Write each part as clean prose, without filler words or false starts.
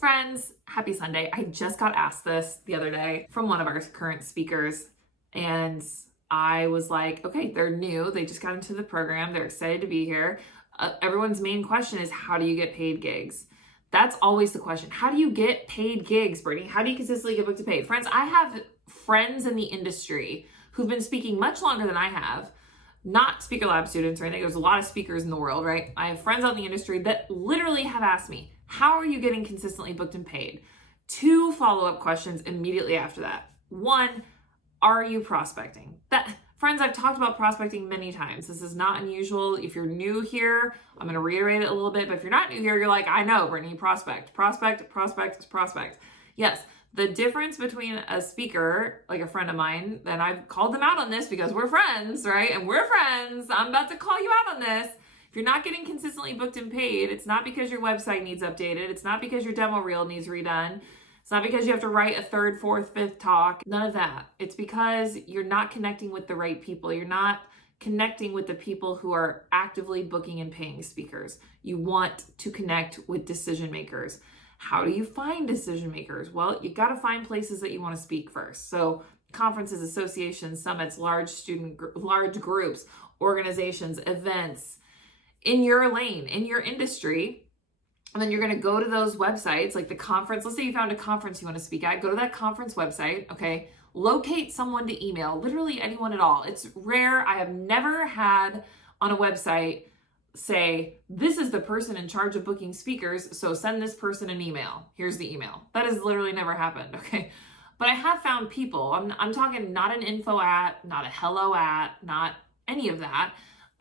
Friends, happy Sunday. I just got asked this the other day from one of our current speakers, and I was like, okay, they're new. They just got into the program. They're excited to be here. Everyone's main question is, how do you get paid gigs? That's always the question. How do you get paid gigs, Brittany? How do you consistently get booked to paid? Friends, I have friends in the industry who've been speaking much longer than I have, not Speaker Lab students or anything. There's a lot of speakers in the world, right? I have friends out in the industry that literally have asked me, how are you getting consistently booked and paid? 2 follow-up questions immediately after that. 1, are you prospecting? Friends, I've talked about prospecting many times. This is not unusual. If you're new here, I'm going to reiterate it a little bit, but if you're not new here, you're like, I know, Brittany, prospect. Yes, the difference between a speaker, like a friend of mine, and I've called them out on this because we're friends, right? And we're friends. I'm about to call you out on this. If you're not getting consistently booked and paid, it's not because your website needs updated. It's not because your demo reel needs redone. It's not because you have to write a 3rd, 4th, 5th talk. None of that. It's because you're not connecting with the right people. You're not connecting with the people who are actively booking and paying speakers. You want to connect with decision makers. How do you find decision makers? Well, you got to find places that you want to speak first. So conferences, associations, summits, large groups, organizations, events, in your lane, in your industry. And then you're going to go to those websites, like the conference. Let's say you found a conference you want to speak at. Go to that conference website, okay? Locate someone to email, literally anyone at all. It's rare. I have never had on a website say, this is the person in charge of booking speakers, so send this person an email. Here's the email. That has literally never happened, okay? But I have found people. I'm talking not an info at, not a hello at, not any of that.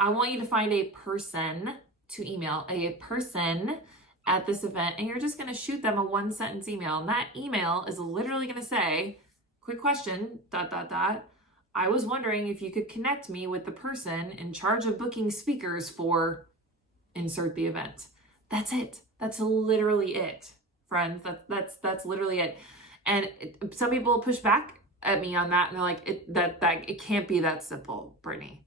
I want you to find a person to email, a person at this event, and you're just going to shoot them a 1-sentence email. And that email is literally going to say, quick question, ... I was wondering if you could connect me with the person in charge of booking speakers for insert the event. That's it. That's literally it, friends. That's literally it. And some people push back at me on that, and they're like, it can't be that simple, Brittany.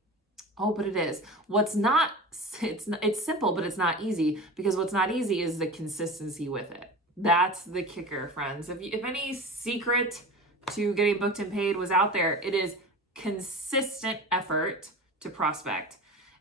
Oh, but it is. It's simple, but it's not easy, because what's not easy is the consistency with it. That's the kicker, friends. If any secret to getting booked and paid was out there, it is consistent effort to prospect.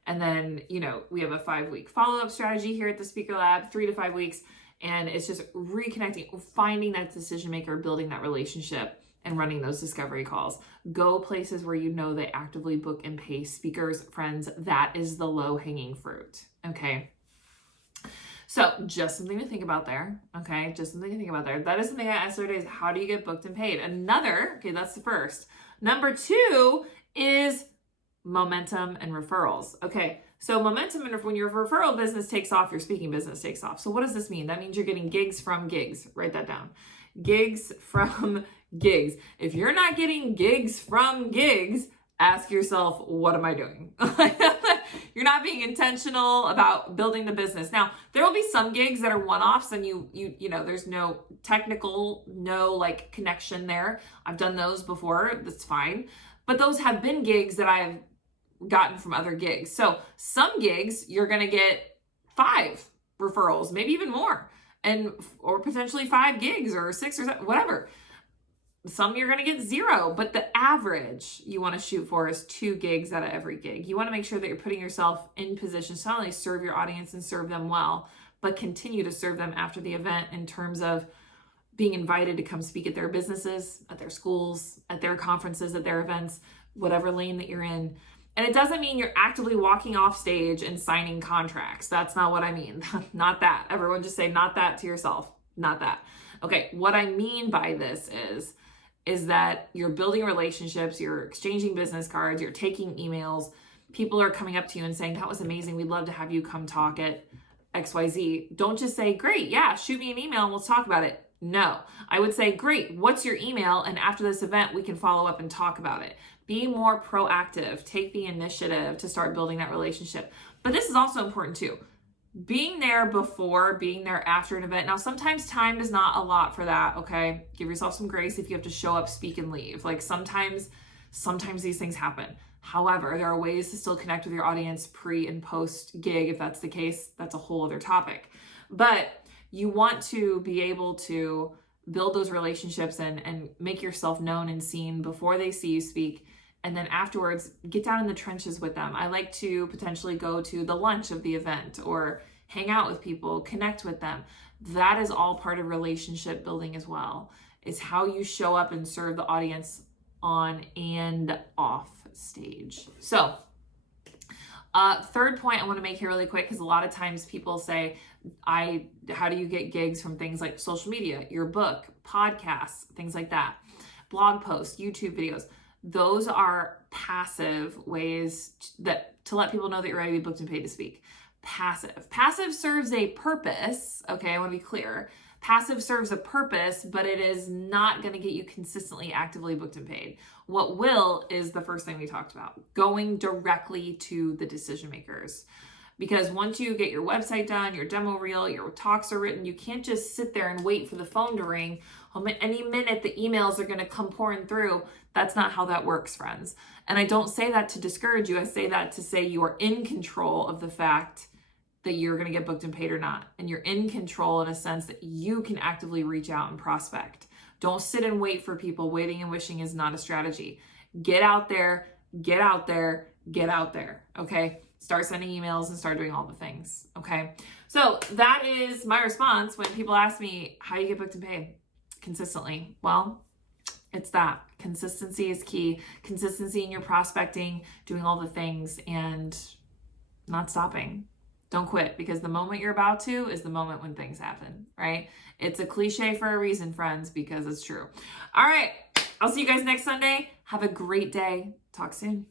And then, we have a 5-week follow-up strategy here at the Speaker Lab, 3 to 5 weeks. And it's just reconnecting, finding that decision maker, building that relationship, and running those discovery calls. Go places where you know they actively book and pay speakers. Friends, that is the low-hanging fruit, okay? So just something to think about there, okay? Just something to think about there. That is something I asked the other day, is how do you get booked and paid? Okay, that's the first. Number 2 is momentum and referrals. Okay, so momentum, and when your referral business takes off, your speaking business takes off. So what does this mean? That means you're getting gigs from gigs. Write that down. Gigs from gigs. If you're not getting gigs from gigs, ask yourself, what am I doing? You're not being intentional about building the business. Now, there will be some gigs that are one-offs, and you know, there's no technical, like connection there. I've done those before. That's fine. But those have been gigs that I've gotten from other gigs. So some gigs, you're going to get 5 referrals, maybe even more, or potentially 5 gigs or 6 or 7, whatever. Some you're going to get 0, but the average you want to shoot for is 2 gigs out of every gig. You want to make sure that you're putting yourself in positions to not only serve your audience and serve them well, but continue to serve them after the event in terms of being invited to come speak at their businesses, at their schools, at their conferences, at their events, whatever lane that you're in. And it doesn't mean you're actively walking off stage and signing contracts. That's not what I mean. Not that. Everyone just say not that to yourself. Not that. Okay, what I mean by this is that you're building relationships, you're exchanging business cards, you're taking emails. People are coming up to you and saying, that was amazing. We'd love to have you come talk at XYZ. Don't just say, great, yeah, shoot me an email and we'll talk about it. No, I would say, great, what's your email? And after this event, we can follow up and talk about it. Be more proactive, take the initiative to start building that relationship. But this is also important too. Being there before, being there after an event. Now, sometimes time is not a lot for that, okay? Give yourself some grace if you have to show up, speak, and leave. Like sometimes these things happen. However, there are ways to still connect with your audience pre and post gig. If that's the case, that's a whole other topic. But You want to be able to build those relationships and make yourself known and seen before they see you speak. And then afterwards, get down in the trenches with them. I like to potentially go to the lunch of the event or hang out with people, connect with them. That is all part of relationship building as well. It's how you show up and serve the audience on and off stage. So, third point I want to make here really quick, because a lot of times people say, how do you get gigs from things like social media, your book, podcasts, things like that, blog posts, YouTube videos. Those are passive ways to let people know that you're ready to be booked and paid to speak. Passive serves a purpose. Okay, I want to be clear. Passive serves a purpose, but it is not going to get you consistently actively booked and paid. What will is the first thing we talked about, going directly to the decision makers. Because once you get your website done, your demo reel, your talks are written, you can't just sit there and wait for the phone to ring. Any minute the emails are going to come pouring through. That's not how that works, friends. And I don't say that to discourage you. I say that to say you are in control of the fact that you're going to get booked and paid or not. And you're in control in a sense that you can actively reach out and prospect. Don't sit and wait for people. Waiting and wishing is not a strategy. Get out there, get out there, get out there. Okay. Start sending emails and start doing all the things. Okay. So that is my response when people ask me, how do you get booked and paid consistently? Well, it's that. Consistency is key. Consistency in your prospecting, doing all the things and not stopping. Don't quit, because the moment you're about to is the moment when things happen, right? It's a cliche for a reason, friends, because it's true. All right. I'll see you guys next Sunday. Have a great day. Talk soon.